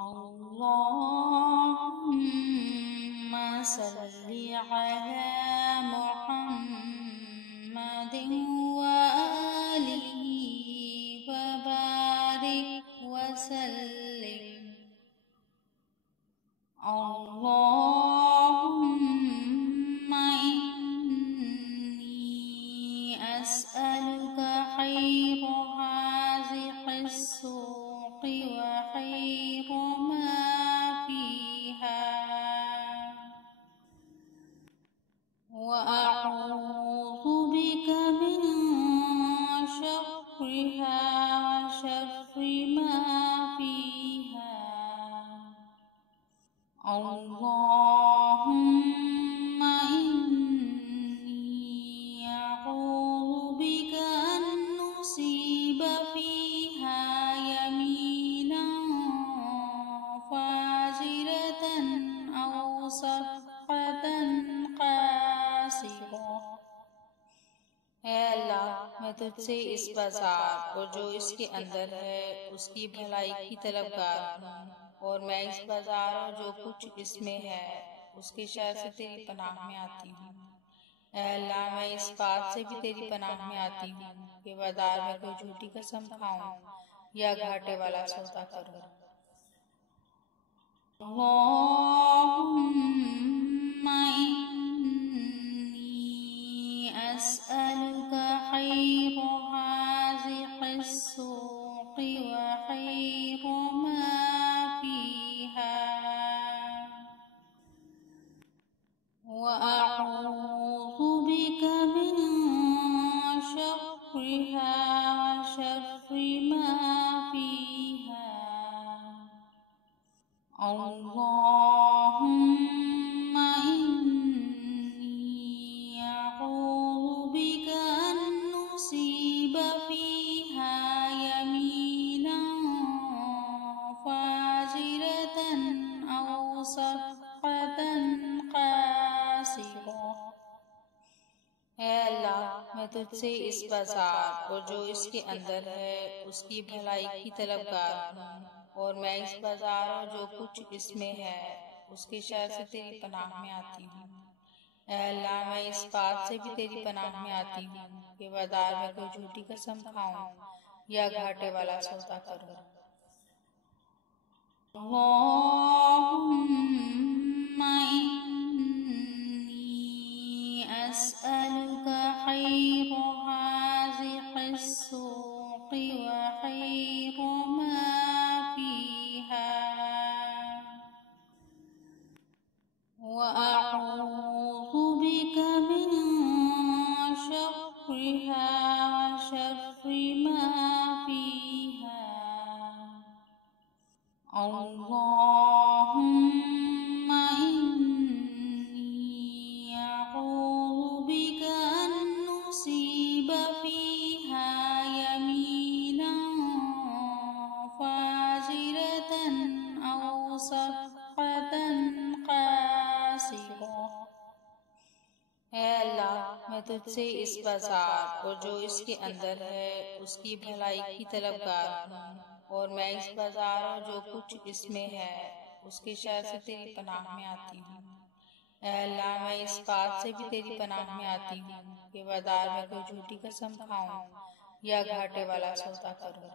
अल्लाहुम्मा सल्ली अला मुहम्मदिन व आलिहि व बारिक व सल्लिम। अल्लाहुम्मा इन्नी अस्अलुका खैर हाज़िहिस सूक़ि व खैर मा फ़ीहा व अऊज़ु बिका मिन शर्रिहा व शर्रि मा फ़ीहा। अल्लाहुम्मा इन्नी अऊज़ु बिका अन उसीबा फ़ीहा यमीनन फ़ाजिरतन औ सफ़हतन क़ासिरा। ऐ अल्लाह, मैं तुझसे इस बाजार और जो इसके अंदर है उसकी भलाई की तलबगार हूँ, और मैं इस बाजार और जो कुछ इसमें है उसके शर से तेरी पनाह में आती हूँ। ऐ अल्लाह, मैं इस बात से भी तेरी पनाह में आती हूँ कि बाजार में कोई झूठी कसम खाऊं या घाटे वाला सौदा करूं। अल्लाहुम्मा इन्नी अस्अलुका खैर हाज़िहिस सूक़ि व खैर मा फ़ीहा व अऊज़ु बिका मिन शर्रिहा व शर्रि मा फ़ीहा। अल्लाहुम्मा इन्नी अऊज़ु बिका अन उसीबा फ़ीहा यमीनन फ़ाजिरतन औ सफ़हतन क़ासिरा। ऐ अल्लाह, मैं तुझसे इस बाजार और जो इसके अंदर है उसकी भलाई की तलबगार हूँ, और मैं इस बाजार और जो कुछ इसमें है उसके शर से तेरी पनाह में आती हूँ। ऐ अल्लाह, मैं इस बात से भी तेरी पनाह में आती हूँ कि बाजार में कोई झूठी कसम खाऊं या घाटे वाला सौदा करूं। अल्लाहुम्मा इन्नी अस्अलुका खैर हाज़िहिस सूक़ि व खैर मा फ़ीहा व अऊज़ु बिका मिन शर्रिहा व शर्रि मा फ़ीहा। अल्लाहुम्मा इन्नी अऊज़ु बिका अन उसीबा फ़ीहा यमीनन फ़ाजिरतन औ सफ़हतन क़ासिरा। ऐ अल्लाह, मैं तुझसे इस बाजार और जो इसके अंदर है उसकी भलाई की तलबगार हूँ, और मैं इस बाजार और जो कुछ इसमें है उसके शर से तेरी पनाह में आती हूँ। ऐ अल्लाह, मैं इस बात से भी तेरी पनाह में आती हूँ कि बाजार में कोई झूठी कसम खाऊं या घाटे वाला सौदा करूं।